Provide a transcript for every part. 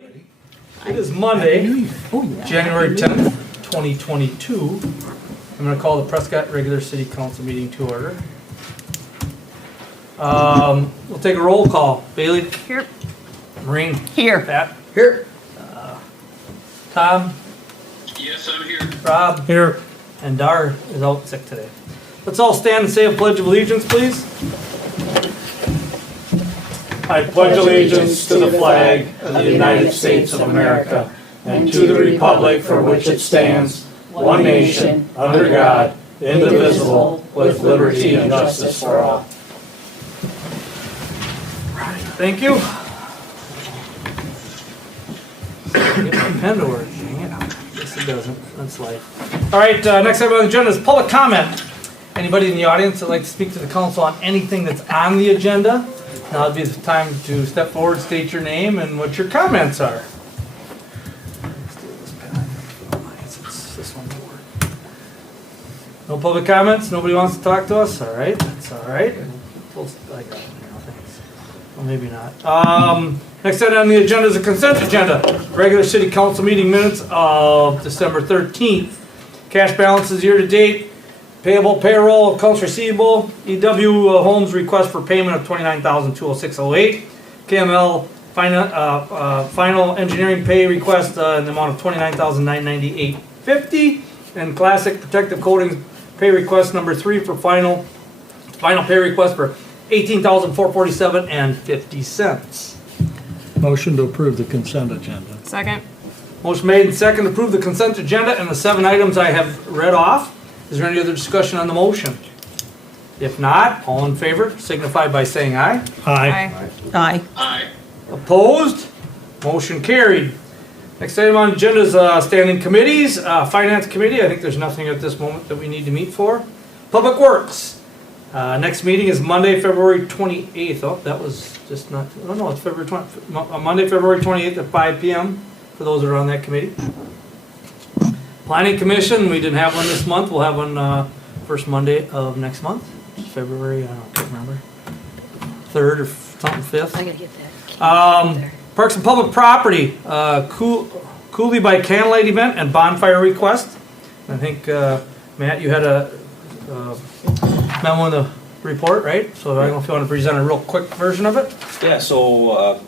It is Monday, January 10th, 2022. I'm going to call the Prescott regular city council meeting to order. We'll take a roll call. Bailey? Here. Maureen? Here. Pat? Here. Tom? Yes, I'm here. Rob? Here. And Dar is out sick today. Let's all stand and say a pledge of allegiance, please. I pledge allegiance to the flag of the United States of America and to the republic for which it stands, one nation, under God, indivisible, with liberty and justice for all. Thank you. Get my pen to work. Dang it. Yes, it doesn't. That's life. All right, next item on the agenda is public comment. Anybody in the audience that would like to speak to the council on anything that's on the agenda? Now would be the time to step forward, state your name, and what your comments are. This one will work. No public comments? Nobody wants to talk to us? All right, that's all right. I got it. Thanks. Well, maybe not. Next item on the agenda is a consent agenda. Regular city council meeting minutes of December 13th. Cash balances year to date. Payable payroll, accounts receivable, EW Homes request for payment of $29,206.08. KML final engineering pay request in the amount of $29,998.50. And Classic Protective Coatings pay request number 3 for final pay request for $18,447.50. Motion to approve the consent agenda. Second. Motion made and second to approve the consent agenda and the 7 items I have read off. Is there any other discussion on the motion? If not, all in favor signify by saying aye. Aye. Aye. Aye. Opposed? Motion carried. Next item on the agenda is standing committees. Finance Committee, I think there's nothing at this moment that we need to meet for. Public Works. Next meeting is Monday, February 28th. Oh, that was just not, oh no, it's February 20th. Monday, February 28th at 5 p.m. for those that are on that committee. Planning Commission, we didn't have one this month. We'll have one first Monday of next month. February, I can't remember. 3rd or something, 5th. I gotta get that. Parks and Public Property, Cooley by Candlelight event and bonfire request. I think, Matt, you had a memo in the report, right? So I don't know if you want to present a real quick version of it. Yeah, so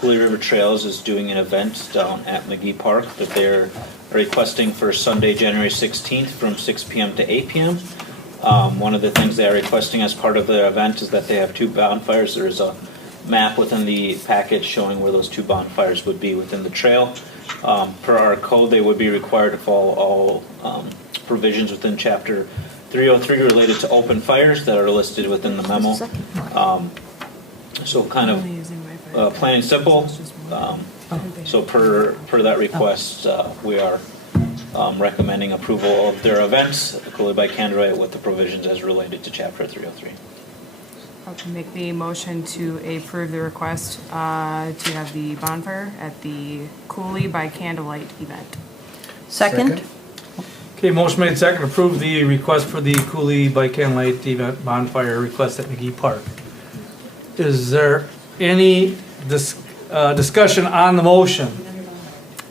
Cooley River Trails is doing an event down at McGee Park that they're requesting for Sunday, January 16th from 6 p.m. to 8 p.m. One of the things they are requesting as part of the event is that they have 2 bonfires. There is a map within the package showing where those 2 bonfires would be within the trail. Per our code, they would be required to follow all provisions within Chapter 303 related to open fires that are listed within the memo. So kind of plain and simple. So per that request, we are recommending approval of their events, Cooley by Candlelight, with the provisions as related to Chapter 303. I'll make the motion to approve the request to have the bonfire at the Cooley by Candlelight event. Second. Okay, motion made second to approve the request for the Cooley by Candlelight event bonfire request at McGee Park. Is there any discussion on the motion?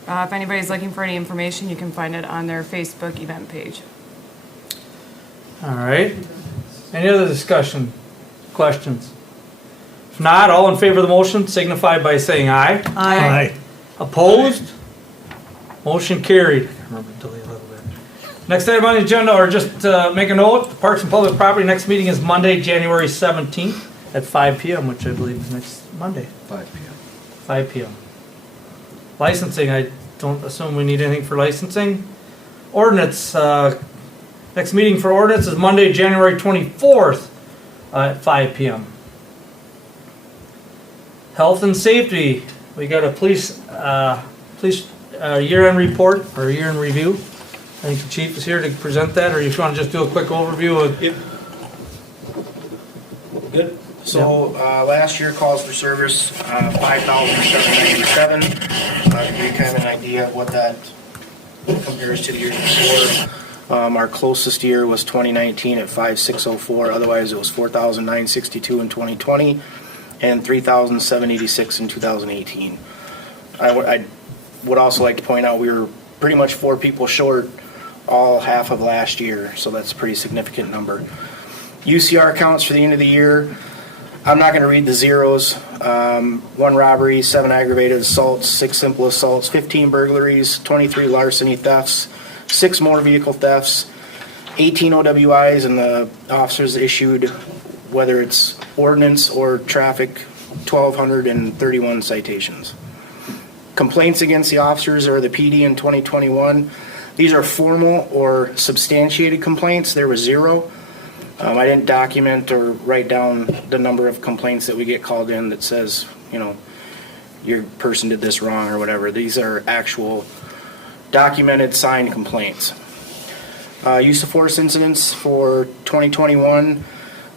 If anybody's looking for any information, you can find it on their Facebook event page. All right. Any other discussion, questions? If not, all in favor of the motion signify by saying aye. Aye. Opposed? Motion carried. I can't remember to delay a little bit. Next item on the agenda, or just make a note, the Parks and Public Property next meeting is Monday, January 17th at 5 p.m., which I believe is next Monday. 5 p.m. 5 p.m. Licensing, I don't assume we need anything for licensing. Ordinance, next meeting for ordinance is Monday, January 24th at 5 p.m. Health and safety, we got a police year-end report or year-end review. I think the chief is here to present that, or if you want to just do a quick overview of. Yep. Good. So last year calls for service 5,797. To give you kind of an idea of what that compares to the years before. Our closest year was 2019 at 5,604. Otherwise, it was 4,962 in 2020 and 3,786 in 2018. I would also like to point out we were pretty much 4 people short all half of last year, so that's a pretty significant number. UCR counts for the end of the year. I'm not going to read the zeros. 1 robbery, 7 aggravated assaults, 6 simple assaults, 15 burglaries, 23 larceny thefts, 6 motor vehicle thefts, 18 OWIs, and the officers issued, whether it's ordinance or traffic, 1,231 citations. Complaints against the officers or the PD in 2021, these are formal or substantiated complaints. There was 0. I didn't document or write down the number of complaints that we get called in that says, you know, your person did this wrong or whatever. These are actual documented, signed complaints. Use of force incidents for 2021,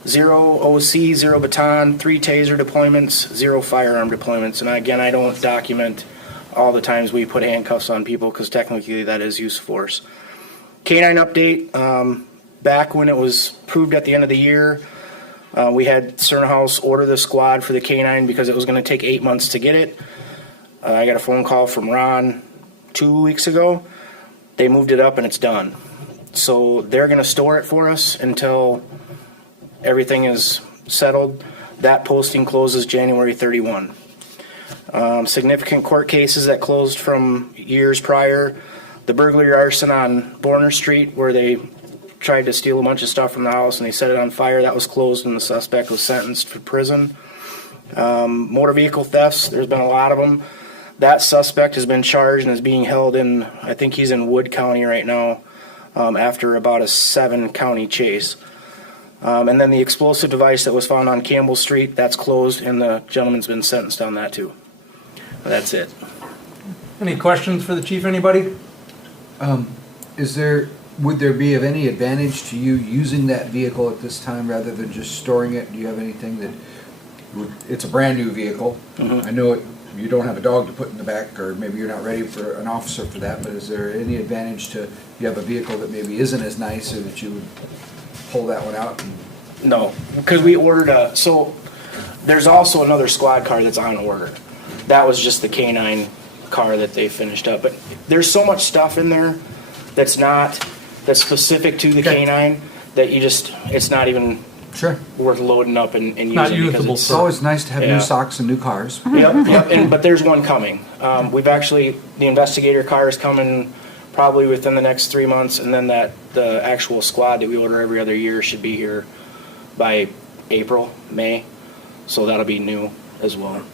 0 OC, 0 baton, 3 taser deployments, 0 firearm deployments. And again, I don't document all the times we put handcuffs on people because technically that is use of force. Canine update. Back when it was proved at the end of the year, we had Cernahouse order the squad for the canine because it was going to take 8 months to get it. I got a phone call from Ron 2 weeks ago. They moved it up and it's done. So they're going to store it for us until everything is settled. That posting closes January 31. Significant court cases that closed from years prior. The burglary arson on Borner Street where they tried to steal a bunch of stuff from the house and they set it on fire. That was closed and the suspect was sentenced to prison. Motor vehicle thefts, there's been a lot of them. That suspect has been charged and is being held in, I think he's in Wood County right now, after about a 7-county chase. And then the explosive device that was found on Campbell Street, that's closed and the gentleman's been sentenced on that too. That's it. Any questions for the chief, anybody? Would there be of any advantage to you using that vehicle at this time rather than just storing it? Do you have anything that it's a brand new vehicle? I know you don't have a dog to put in the back, or maybe you're not ready for an officer for that, but is there any advantage to you have a vehicle that maybe isn't as nice so that you would pull that one out? No, because we ordered so there's also another squad car that's on order. That was just the canine car that they finished up. But there's so much stuff in there that's specific to the canine that it's not even worth loading up and using. Not usable. It's always nice to have new socks and new cars. Yep. But there's one coming. The investigator car is coming probably within the next 3 months, and then the actual squad that we order every other year should be here by April, May. So that'll be new as well.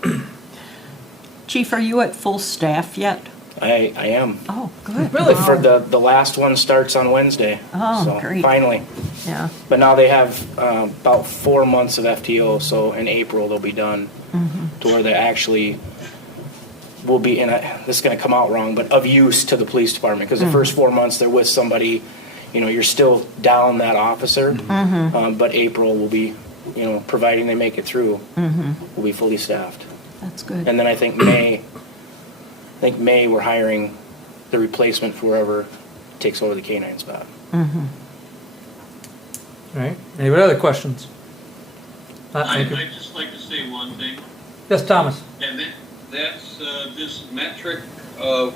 Chief, are you at full staff yet? I am. Oh, good. Really? For the last one starts on Wednesday. Oh, so great. Finally. Yeah. But now they have about 4 months of FTO, so in April they'll be done to where they actually will be this is going to come out wrong, but of use to the police department because the first 4 months they're with somebody, you're still down that officer, but April will be, providing they make it through, will be fully staffed. That's good. And then I think May we're hiring the replacement for whoever takes over the canine spot. All right. Anybody other questions? Thank you. I'd just like to say one thing, Yes, Thomas. and that's this metric of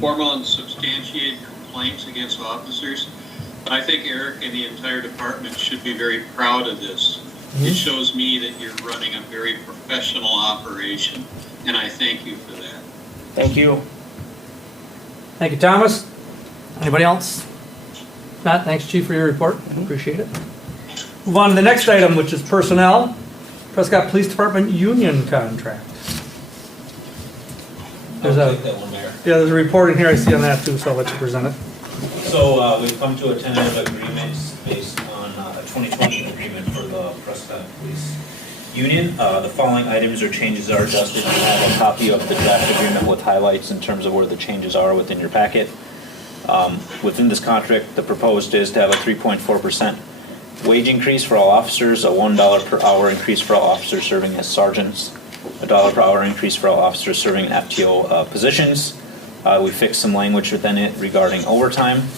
formal and substantiated complaints against officers. I think Eric and the entire department should be very proud of this. It shows me that you're running a very professional operation, and I thank you for that. Thank you. Thank you, Thomas. Anybody else? Matt, thanks, Chief, for your report. Appreciate it. Move on to the next item, which is personnel. Prescott Police Department union contract. I'll take that one, Mayor. There's a report in here I see on that too, so I'll let you present it. So we've come to a tentative agreement based on a 2020 agreement for the Prescott Police Union. The following items or changes are adjusted. You have a copy of the draft agreement with highlights in terms of where the changes are within your packet. Within this contract, the proposed is to have a 3.4% wage increase for all officers, a $1 per hour increase for all officers serving as sergeants, a $1 per hour increase for all officers serving in FTO positions. We fixed some language within it regarding overtime,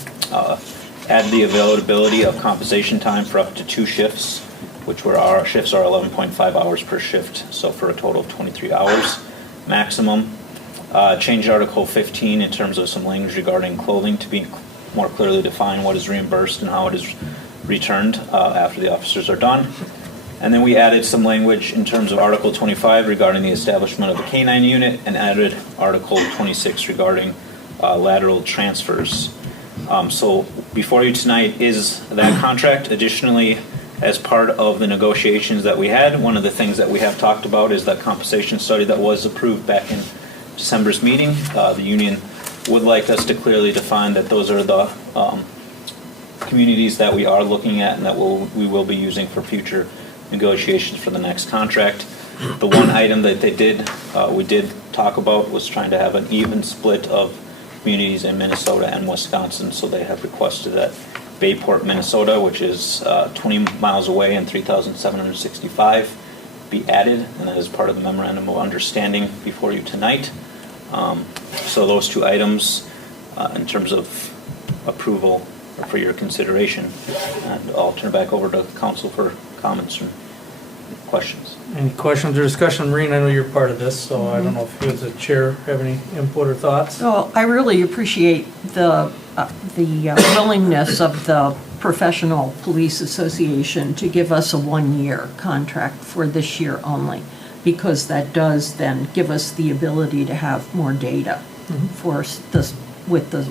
add the availability of compensation time for up to 2 shifts, which our shifts are 11.5 hours per shift, so for a total of 23 hours maximum. Changed Article 15 in terms of some language regarding clothing to be more clearly define what is reimbursed and how it is returned after the officers are done. And then we added some language in terms of Article 25 regarding the establishment of the K-9 unit, and added Article 26 regarding lateral transfers. So before you tonight is that contract. Additionally, as part of the negotiations that we had, one of the things that we have talked about is that compensation study that was approved back in December's meeting. The union would like us to clearly define that those are the communities that we are looking at and that we will be using for future negotiations for the next contract. The one item that we did talk about was trying to have an even split of communities in Minnesota and Wisconsin. So they have requested that Bayport, Minnesota, which is 20 miles away and 3,765, be added, and that is part of the memorandum of understanding before you tonight. So those two items in terms of approval are for your consideration, and I'll turn it back over to council for comments and questions. Any questions or discussion? Maureen, I know you're part of this, so I don't know if you as a chair have any input or thoughts. Well, I really appreciate the willingness of the Professional Police Association to give us a one-year contract for this year only, because that does then give us the ability to have more data for this, with the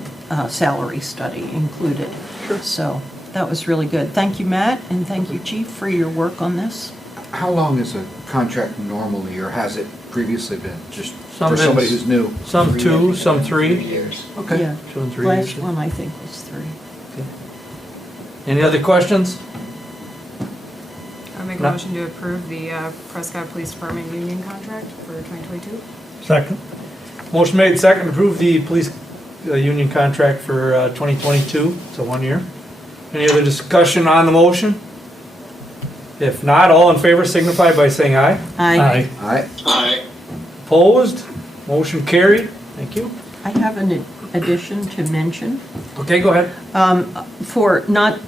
salary study included. Sure. So that was really good. Thank you, Matt, and thank you, Chief, for your work on this. How long is a contract normally, or has it previously been? Just Some for somebody is- who's new? Some 2, some 3. Years. Okay. Yeah. 2 and 3 Last years. one, I think, was 3. Any other questions? I make a No. motion to approve the Prescott Police Department union contract for 2022. Second. Motion made, second, to approve the police union contract for 2022. It's a 1 year. Any other discussion on the motion? If not, all in favor signify by saying aye. I Aye. Opposed? Motion carried. Thank you. have an addition to mention. Okay, go ahead. For, not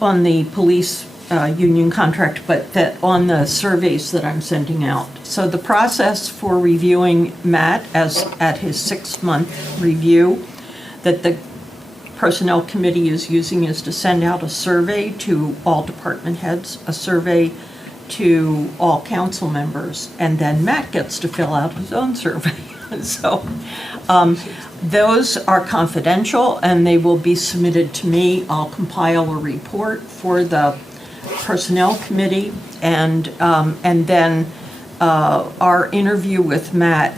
on the police union contract, but that on the surveys that I'm sending out. So the process for reviewing Matt at his 6-month review that the Personnel Committee is using is to send out a survey to all department heads, a survey to all council members, and then Matt gets to fill out his own survey. So those are confidential, and they will be submitted to me. I'll compile a report for the Personnel Committee, and then our interview with Matt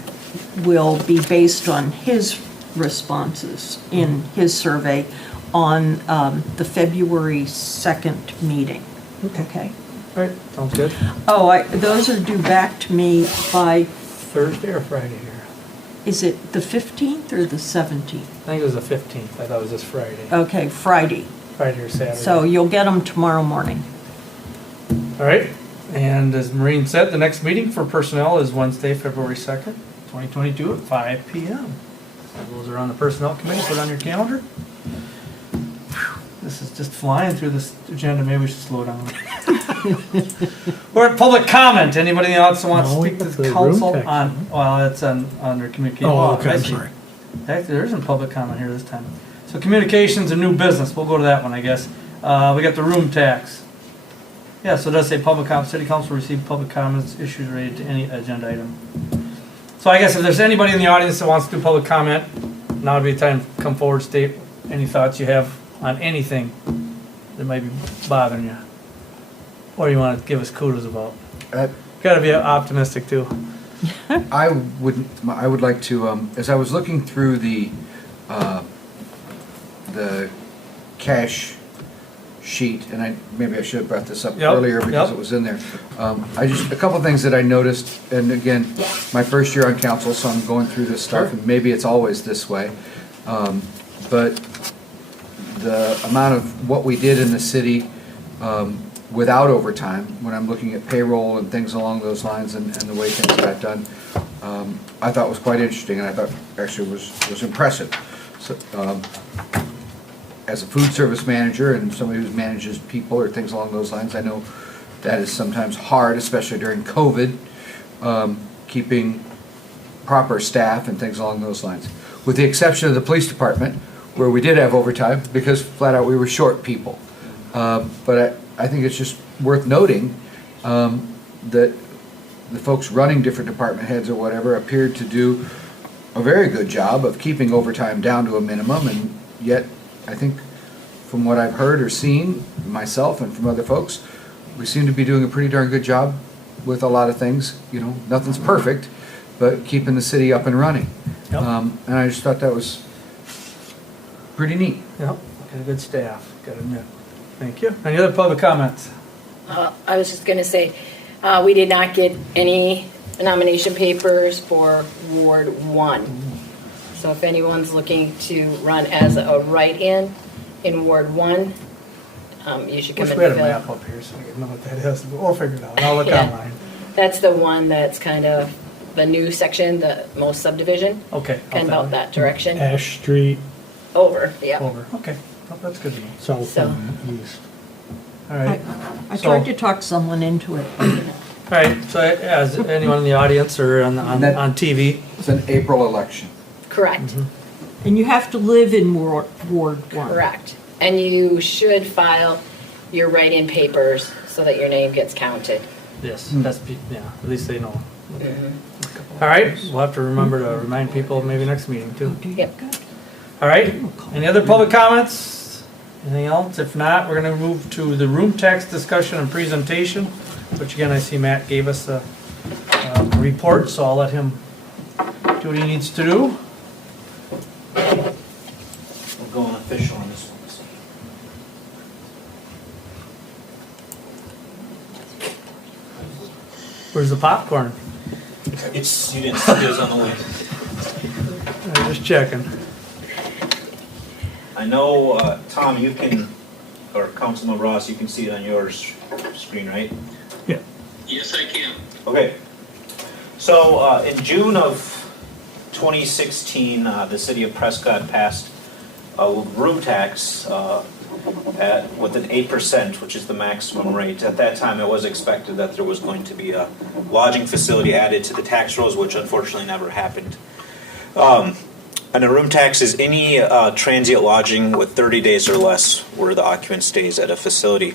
will be based on his responses in his survey on the February 2nd meeting. Okay? All right, sounds good. Oh, those are due back to me by, Thursday or Friday here? is it the 15th or the 17th? I think it was the 15th. I thought it was this Friday. Okay, Friday. Friday or Saturday. So you'll get them tomorrow morning. All right, and as Maureen said, the next meeting for personnel is Wednesday, February 2nd, 2022 at 5 p.m. So those are on the Personnel Committee, put it on your calendar. Whew, this is just flying through this agenda, maybe we should slow down. We're at public comment. Anybody else that wants to No, speak to that's the the council room tax. on, well, it's on, under communication. Oh, okay, I I'm see. sorry. Heck, there isn't public comment here this time. So communications and new business, we'll go to that one, I guess. We got the room tax. Yeah, so it does say public comment, city council received public comments, issues related to any agenda item. So I guess if there's anybody in the audience that wants to do public comment, now would be the time to come forward, state any thoughts you have on anything that might be bothering you. Or you want to give us kudos about. Gotta be optimistic too. I would like to, as I was looking through the cash sheet, and maybe I should have brought this up Yep, earlier because yep. it was in there. A couple of things that I noticed, and again, my first year on council, so I'm going through this stuff, Sure. and maybe it's always this way. But the amount of what we did in the city without overtime, when I'm looking at payroll and things along those lines and the way things got done, I thought was quite interesting, and I thought actually was impressive. So, as a food service manager and somebody who manages people or things along those lines, I know that is sometimes hard, especially during COVID, keeping proper staff and things along those lines. With the exception of the police department, where we did have overtime, because flat out we were short people. But I think it's just worth noting that the folks running different department heads or whatever appeared to do a very good job of keeping overtime down to a minimum, and yet I think from what I've heard or seen myself and from other folks, we seem to be doing a pretty darn good job with a lot of things. You know, nothing's perfect, but keeping the city up and running. Yep. And I just thought that was pretty neat. Yep, got a good staff, gotta admit. Thank you. Any other public comments? I was just going to say, we did not get any nomination papers for Ward 1. So if anyone's looking to run as a write-in in Ward 1, you should come Wish in we had and a fill. map up here so I could know what that is. We'll figure it out. I'll look Yeah. online. That's the one that's kind of the new section, the most subdivision, Okay. kind of out that direction. Ash Street, Over, yeah. Over, okay. Oh, that's good to know. south So- and east. All I right. I So- tried to talk someone into it. All right, so as anyone in the audience or on TV, It's an April election. Correct, And you have to live in Ward 1. correct. And you should file your write-in papers so that your name gets counted. yes, that's, yeah, at least they know. Okay. All right, we'll have to remember to remind people maybe next meeting too. Yep. All right, any other public comments? Anything else? If not, we're gonna move to the room tax discussion and presentation, which again, I see Matt gave us a report, so I'll let him do what he needs to do. We're going official on this one. Where's the popcorn? It's, you didn't see it was on the way. I'm just checking. I know, Tom, you can, or Councilman Ross, you can see it on your screen, right? Yes, I can. Okay. So, in June of 2016, the city of Prescott passed a room tax with an 8%, which is the maximum rate. At that time, it was expected that there was going to be a lodging facility added to the tax rolls, which unfortunately never happened. And a room tax is any transient lodging with 30 days or less where the occupant stays at a facility.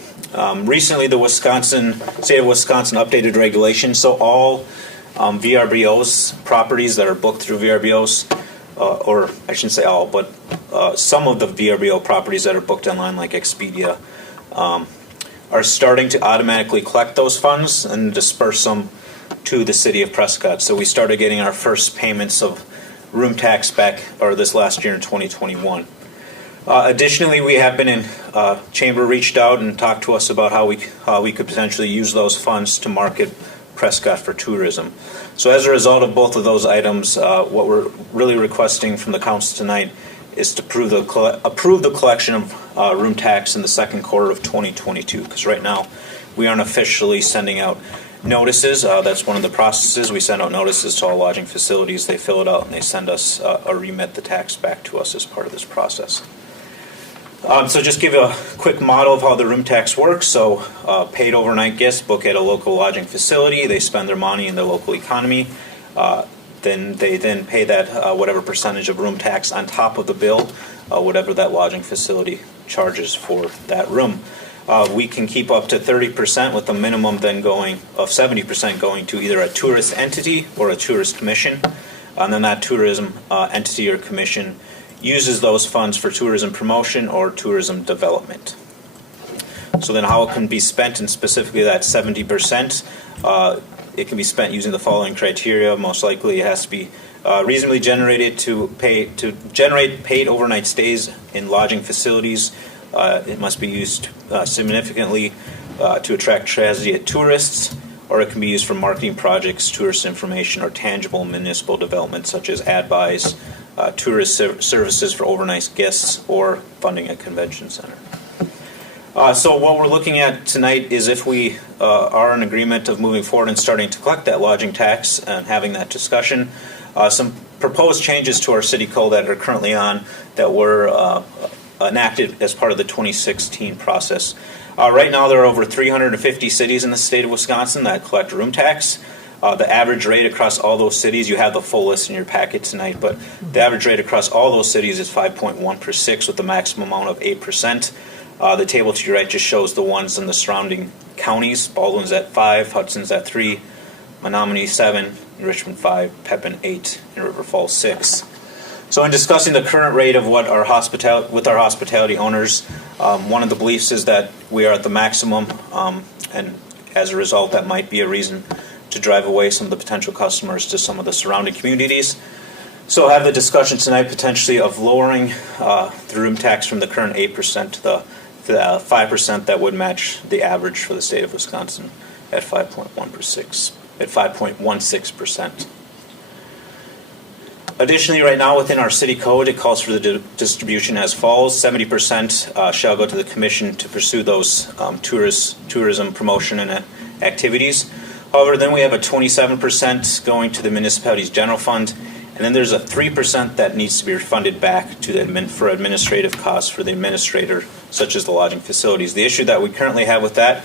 Recently, the state of Wisconsin updated regulations, so all VRBOs, properties that are booked through VRBOs, or I shouldn't say all, but some of the VRBO properties that are booked online like Expedia, are starting to automatically collect those funds and disperse them to the city of Prescott. So we started getting our first payments of room tax back, or this last year in 2021. Additionally, we have been in, Chamber reached out and talked to us about how we could potentially use those funds to market Prescott for tourism. So as a result of both of those items, what we're really requesting from the council tonight is to approve the collection of room tax in the second quarter of 2022, because right now we aren't officially sending out notices. That's one of the processes. We send out notices to all lodging facilities. They fill it out and they send us or remit the tax back to us as part of this process. So just give you a quick model of how the room tax works. So paid overnight guests book at a local lodging facility. They spend their money in the local economy. Then they pay that whatever percentage of room tax on top of the bill, whatever that lodging facility charges for that room. We can keep up to 30% with a minimum then going of 70% going to either a tourist entity or a tourist commission. And then that tourism entity or commission uses those funds for tourism promotion or tourism development. So then how it can be spent, and specifically that 70%, it can be spent using the following criteria. Most likely it has to be reasonably generated to generate paid overnight stays in lodging facilities. It must be used significantly to attract transient tourists, or it can be used for marketing projects, tourist information, or tangible municipal development such as ad buys, tourist services for overnight guests, or funding a convention center. So what we're looking at tonight is if we are in agreement of moving forward and starting to collect that lodging tax and having that discussion, some proposed changes to our city code that are currently on that were enacted as part of the 2016 process. Right now there are over 350 cities in the state of Wisconsin that collect room tax. The average rate across all those cities, you have the full list in your packet tonight, but the average rate across all those cities is 5.1 per 6 with the maximum amount of 8%. The table to your right just shows the ones in the surrounding counties. Baldwin's at 5, Hudson's at 3, Menominee 7, Richmond 5, Pepin 8, and River Falls 6. So in discussing the current rate of what our hospitality owners, one of the beliefs is that we are at the maximum, and as a result, that might be a reason to drive away some of the potential customers to some of the surrounding communities. So have the discussion tonight potentially of lowering the room tax from the current 8% to the 5% that would match the average for the state of Wisconsin at 5.16%. Additionally, right now within our city code, it calls for the distribution as follows. 70% shall go to the commission to pursue those tourism promotion and activities. However, then we have a 27% going to the municipality's general fund, and then there's a 3% that needs to be refunded back to for administrative costs for the administrator, such as the lodging facilities. The issue that we currently have with that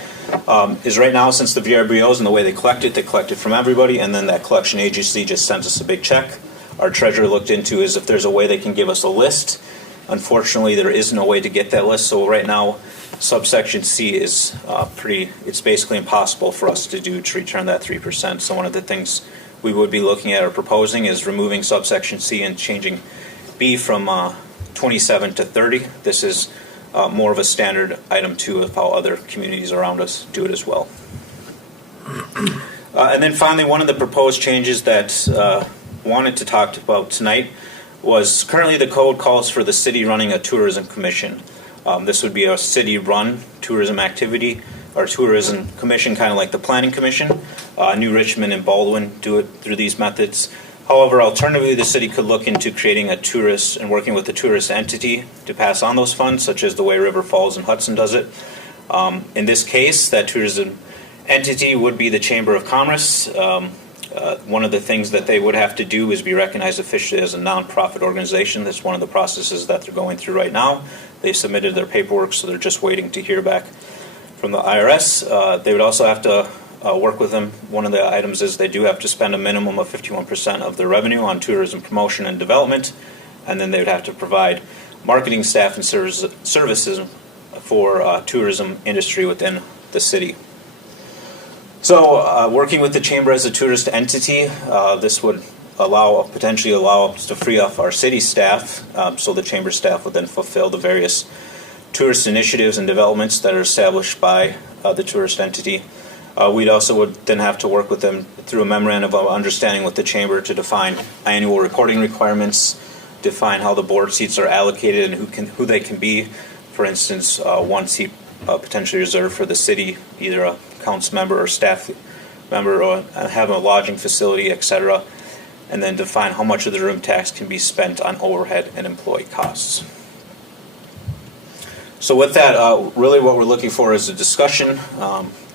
is right now, since the VRBOs and the way they collect it from everybody, and then that collection agency just sends us a big check. Our treasurer looked into is if there's a way they can give us a list. Unfortunately, there is no way to get that list, so right now, subsection C is it's basically impossible for us to return that 3%. So one of the things we would be looking at or proposing is removing subsection C and changing B from 27 to 30. This is more of a standard item too of how other communities around us do it as well. And then finally, one of the proposed changes that wanted to talk about tonight was currently the code calls for the city running a tourism commission. This would be a city-run tourism activity or tourism commission, kind of like the planning commission. New Richmond and Baldwin do it through these methods. However, alternatively, the city could look into creating a tourist and working with a tourist entity to pass on those funds, such as the way River Falls and Hudson does it. In this case, that tourism entity would be the Chamber of Commerce. One of the things that they would have to do is be recognized officially as a nonprofit organization. That's one of the processes that they're going through right now. They've submitted their paperwork, so they're just waiting to hear back from the IRS. They would also have to work with them. One of the items is they do have to spend a minimum of 51% of their revenue on tourism promotion and development, and then they would have to provide marketing staff and services for tourism industry within the city. So working with the chamber as a tourist entity, this would potentially allow us to free up our city staff, so the chamber staff would then fulfill the various tourist initiatives and developments that are established by the tourist entity. We'd also would then have to work with them through a memorandum of understanding with the chamber to define annual reporting requirements, define how the board seats are allocated and who they can be. For instance, one seat potentially reserved for the city, either a council member or staff member, or have a lodging facility, etc. And then define how much of the room tax can be spent on overhead and employee costs. So with that, really what we're looking for is a discussion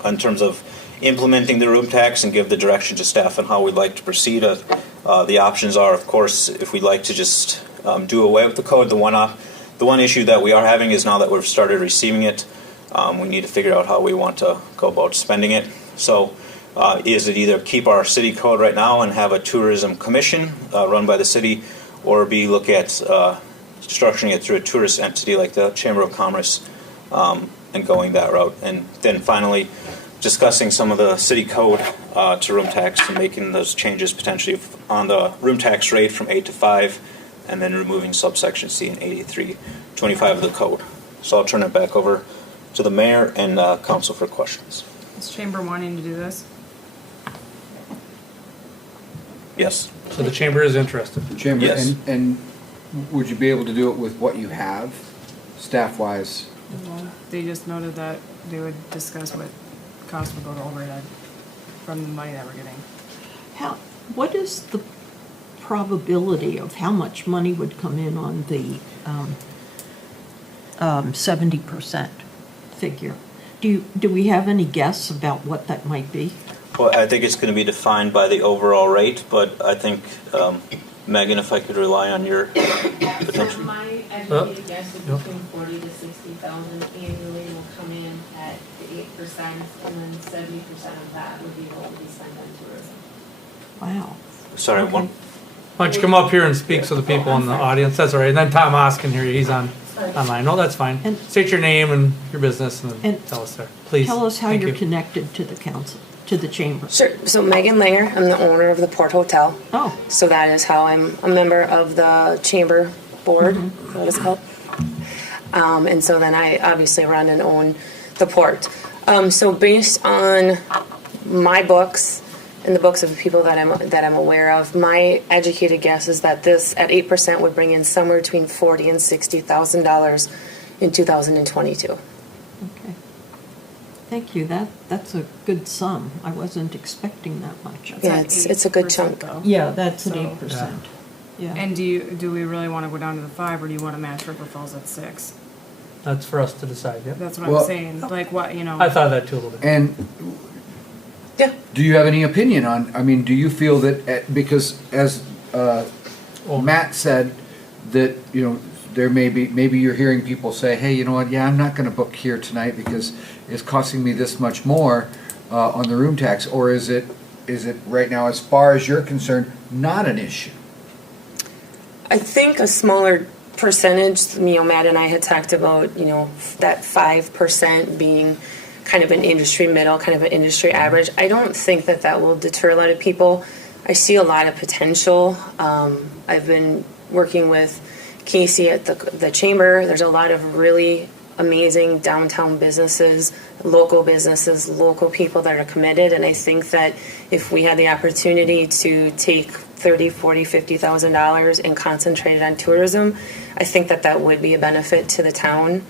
in terms of implementing the room tax and give the direction to staff on how we'd like to proceed. The options are, of course, if we'd like to just do away with the code, the one issue that we are having is now that we've started receiving it, we need to figure out how we want to go about spending it. So is it either keep our city code right now and have a tourism commission run by the city, or look at structuring it through a tourist entity like the Chamber of Commerce and going that route. And then finally, discussing some of the city code to room tax and making those changes potentially on the room tax rate from 8 to 5, and then removing subsection C and 8325 of the code. So I'll turn it back over to the mayor and council for questions. Is chamber wanting to do this? Yes. So the chamber is interested. Chamber, Yes. and would you be able to do it with what you have, staff-wise? Well, they just noted that they would discuss what cost would go to overhead from the money that we're getting. What is the probability of how much money would come in on the 70% figure? Do we have any guess about what that might be? Well, I think it's going to be defined by the overall rate, but I think, Megan, if I could rely on your potential. My educated guess is between 40 to 60,000 annually will come in at the 8%, and then 70% of that would be what would be spent on tourism. Wow. Sorry, one, Why don't you come up here and speak so the people in the audience, that's all right, and then Tom Oz can hear you, he's online, no, that's fine. And- State your name and your business and then And tell us there, please. Tell us how Thank you're you. connected to the council, to the chamber. Sure. So Megan Langer, I'm the owner of the Port Hotel. Oh, So that is how I'm a member of the chamber board, what is it called? And so then I obviously run and own the port. So based on my books and the books of the people that I'm aware of, my educated guess is that this at 8% would bring in somewhere between $40,000 and $60,000 in 2022. okay. Thank you. That's a good sum. I wasn't expecting that much. Yeah, it's a good chunk. Though. Yeah, that's at So- 8%. Yeah. And do we really want to go down to the 5, or do you want to match River Falls at 6? That's for us to decide, yep. That's what Well- I'm saying, like what, you know. I thought of that too a little bit. And Yeah. do you have any opinion on, I mean, do you feel that, because as Matt said, that, you know, there maybe you're hearing people say, hey, you know what, yeah, I'm not gonna book here tonight because it's costing me this much more on the room tax, or is it right now, as far as you're concerned, not an issue? I think a smaller percentage, you know, Matt and I had talked about, you know, that 5% being kind of an industry middle, kind of an industry average. I don't think that will deter a lot of people. I see a lot of potential. I've been working with Casey at the chamber. There's a lot of really amazing downtown businesses, local people that are committed, and I think that if we had the opportunity to take $30,000, $40,000, $50,000 and concentrate it on tourism, I think that would be a benefit to the town.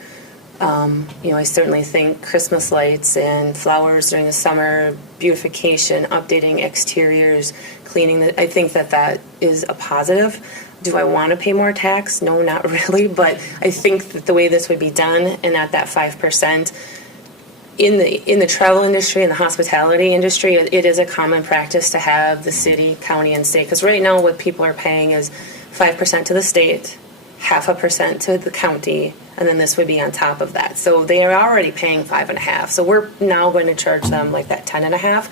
You know, I certainly think Christmas lights and flowers during the summer, beautification, updating exteriors, cleaning, I think that is a positive. Do I want to pay more tax? No, not really, but I think that the way this would be done and at that 5%, in the travel industry and the hospitality industry, it is a common practice to have the city, county, and state. Because right now what people are paying is 5% to the state, 0.5% to the county, and then this would be on top of that. So they are already paying 5.5%. So we're now going to charge them like that 10.5%.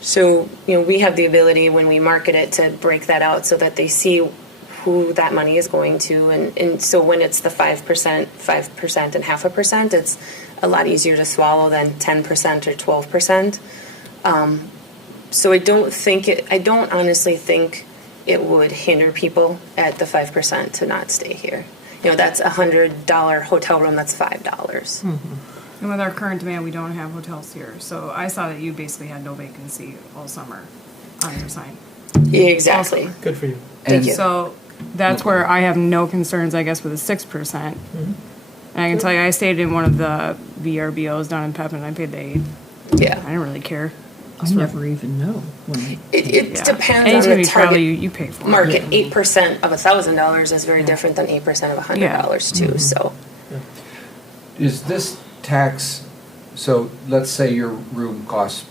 So, you know, we have the ability when we market it to break that out so that they see who that money is going to. And so when it's the 5%, and 0.5%, it's a lot easier to swallow than 10% or 12%. So I don't honestly think it would hinder people at the 5% to not stay here. You know, that's $100 hotel room, that's $5. And with our current demand, we don't have hotels here. So I saw that you basically had no vacancy all summer on your sign. Yeah, exactly. Good for you. Thank you. So that's where I have no concerns, I guess, with the 6%. And I can tell you, I stayed in one of the VRBOs down in Pepin, and I paid the 8. Yeah. I didn't really care. I never even know when. It Yeah. depends Anytime on the you travel, target you pay for it. market. 8% of $1,000 is very different than 8% of $100 too, so. Is this tax, so let's say your room costs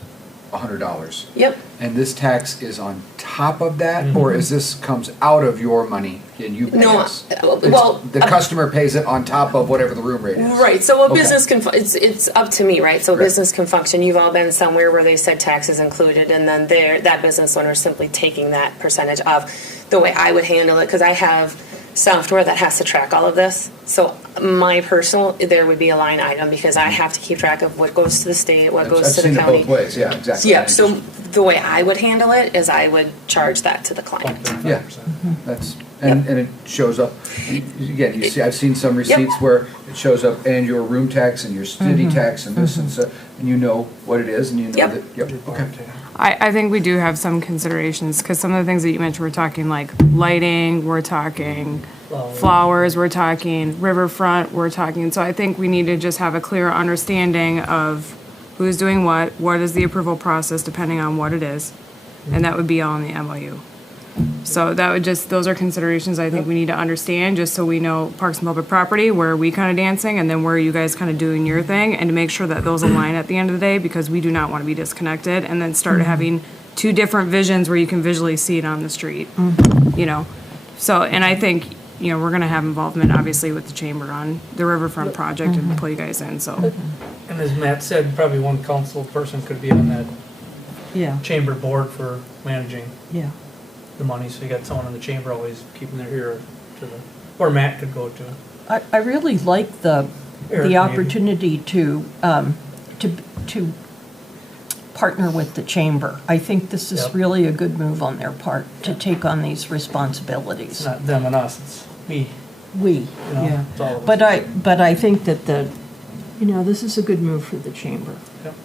$100. Yep. And this tax is on top of that, or is this comes out of your money and you pay No, us? well, The customer pays it on top of whatever the room rate is. Right, so a Okay. business can, it's up to me, right? So a Right. business can function, you've all been somewhere where they said taxes included, and then that business owner is simply taking that percentage off. The way I would handle it, because I have software that has to track all of this, so my personal, there would be a line item, because I have to keep track of what goes to the state, what goes to the I've county. seen it both ways, yeah, exactly. Yeah, so the way I would handle it is I would charge that to the client. Yeah, that's, and it shows up, again, you see, I've seen some receipts where it shows up and your room tax and your city tax and this and so, and you know what it is and you know Yep. that, yep, okay. I think we do have some considerations, because some of the things that you mentioned, we're talking like lighting, we're talking flowers, we're talking riverfront, we're talking, so I think we need to just have a clear understanding of who's doing what is the approval process, depending on what it is, and that would be all in the MOU. So that would just, those are considerations I think we need to understand, just so we know Parks and Public Property, where are we kind of dancing, and then where are you guys kind of doing your thing, and to make sure that those align at the end of the day, because we do not want to be disconnected, and then start having two different visions where you can visually see it on the street, you know? So, and I think, you know, we're gonna have involvement, obviously, with the chamber on the riverfront project and pull you guys in, so. And as Matt said, probably one council person could be on that Yeah, chamber board for managing yeah. the money, so you got someone in the chamber always keeping their ear to the, or Matt could go to. I really like Eric, the maybe. opportunity to partner with the chamber. I think this is Yep. really a good move on their part to take on these It's responsibilities. not them and us, it's me, We, you know, yeah. it's all of us. But I think that this is a good move for the chamber. Yep.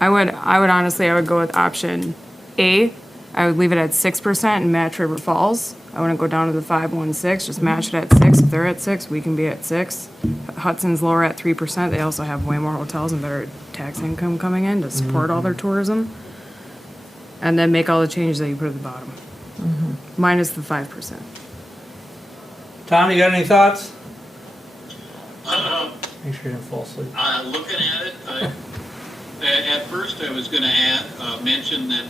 I would honestly, I would go with option A. I would leave it at 6% and match River Falls. I wouldn't go down to the 516, just match it at 6. If they're at 6, we can be at 6. Hudson's lower at 3%. They also have way more hotels and better tax income coming in to support all their tourism. And then make all the changes that you put at the bottom. Minus the 5%. Tom, you got any thoughts? Uh, Make sure you didn't fall asleep. Looking at it, at first I was gonna mention that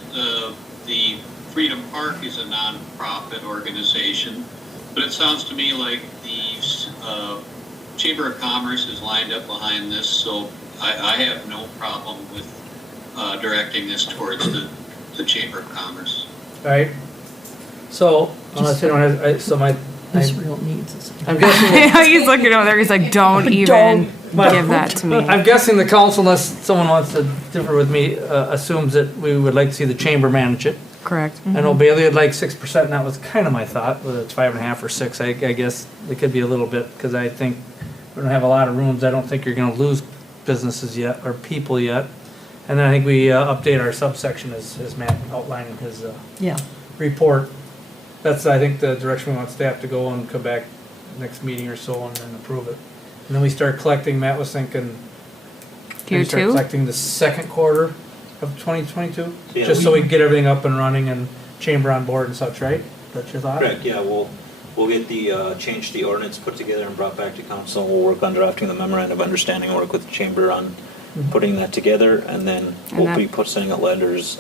the Freedom Park is a non-profit organization, but it sounds to me like the Chamber of Commerce is lined up behind this, so I have no problem with directing this towards the Chamber of Commerce. All right. So, unless anyone has, Israel needs us. I'm guessing, He's looking over there, he's like, don't even give that to me. I'm guessing the council, unless someone wants to differ with me, assumes that we would like to see the chamber manage it. Correct. I know Bailey would like 6%, and that was kind of my thought, whether it's 5.5 or 6, I guess it could be a little bit, because I think we don't have a lot of rooms, I don't think you're gonna lose businesses yet, or people yet. And then I think we update our subsection as Matt outlined in his Yeah. report. That's, I think, the direction we want staff to go and come back next meeting or so and then approve it. And then we start collecting, Matt was thinking, we start Q2? collecting the second quarter of 2022? Yeah. Just so we can get everything up and running and chamber on board and such, right? That's your thought? Correct, yeah, we'll get the, change the ordinance put together and brought back to council. We'll work on drafting the memorandum of understanding, work with the chamber on putting that together, and then And we'll that- be sending out letters,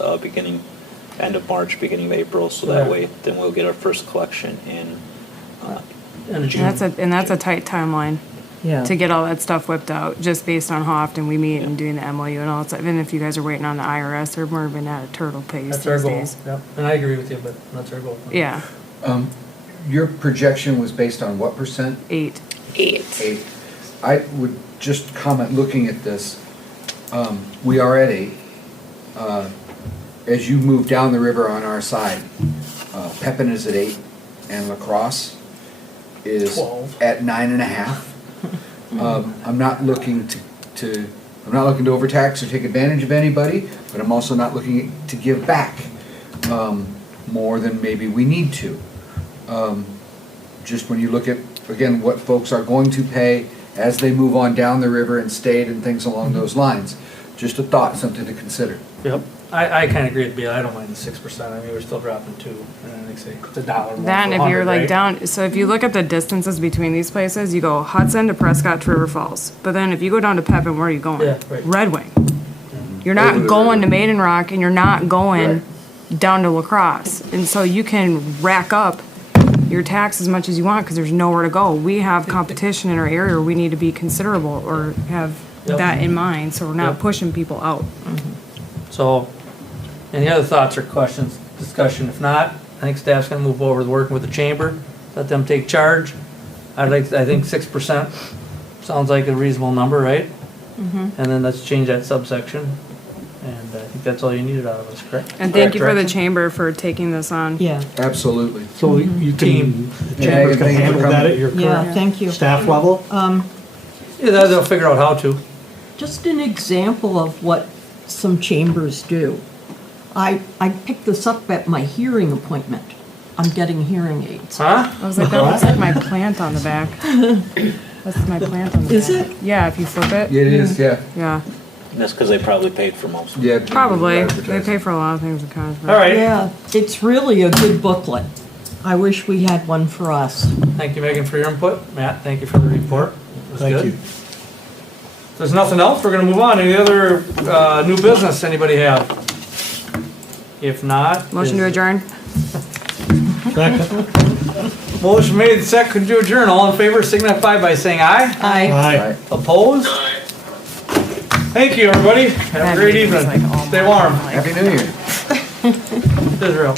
end of March, beginning of April, so that Yeah. way, then we'll get our first collection in, And And that's a tight timeline Yeah. to get all that stuff whipped out, just based on how often we meet and doing the MOU and all that stuff. Even if you guys are waiting on the IRS, they're moving at a turtle pace That's our these goal, days. yep. And I agree with you, but that's our goal. Yeah, Your projection was based on what percent? 8. 8. 8. I would just comment, looking at this, we are at 8. As you move down the river on our side, Pepin is at 8, and La Crosse is 12. at 9.5. I'm not looking I'm not looking to overtax or take advantage of anybody, but I'm also not looking to give back more than maybe we need to. Just when you look at, again, what folks are going to pay as they move on down the river and state and things along those lines. Just a thought, something to consider. Yep. I kind of agree with Bill. I don't mind the 6%. I mean, we're still dropping 2, and then they say it's $1 more That, and for if you're 100, like right? down, so if you look at the distances between these places, you go Hudson to Prescott to River Falls. But then if you go down to Pepin, where are you going? Yeah, right. Red Wing. You're Over not the going river. to Maiden Rock and you're not going down to La Crosse. And so you can rack up your tax as much as you want because there's nowhere to go. We have competition in our area where we need to be considerable or have Yep. that in mind, so we're not Yep. pushing people out. So, any other thoughts or questions, discussion? If not, I think staff's gonna move over to working with the chamber, let them take charge. I think 6% sounds like a reasonable number, right? And then let's change that subsection. And I think that's all you needed out of us, correct? And thank you for the Correct. chamber for taking this on. Yeah, Absolutely. So you Team. can, the chamber can handle that at your yeah, current thank you. staff level? Yeah, they'll figure out how to. Just an example of what some chambers do. I picked this up at my hearing appointment. I'm getting hearing aids. Huh? I was like, that looks like my plant on the back. That's my plant on the back. Is it? Yeah, if you flip it. Yeah, it is, yeah. Yeah, and that's because they probably paid for most of it. Yeah. probably. They advertising. pay for a lot of things in Congress. All right. Yeah, it's really a good booklet. I wish we had one for us. Thank you, Megan, for your input. Matt, thank you for the report. It was Thank good. you. If there's nothing else, we're gonna move on. Any other new business anybody have? If not. Motion to adjourn? Second. Motion made, second to adjourn. All in favor signify by saying aye. I Aye. Opposed? Thank you, everybody. Have a great evening. Stay warm. Happy New Year. Israel.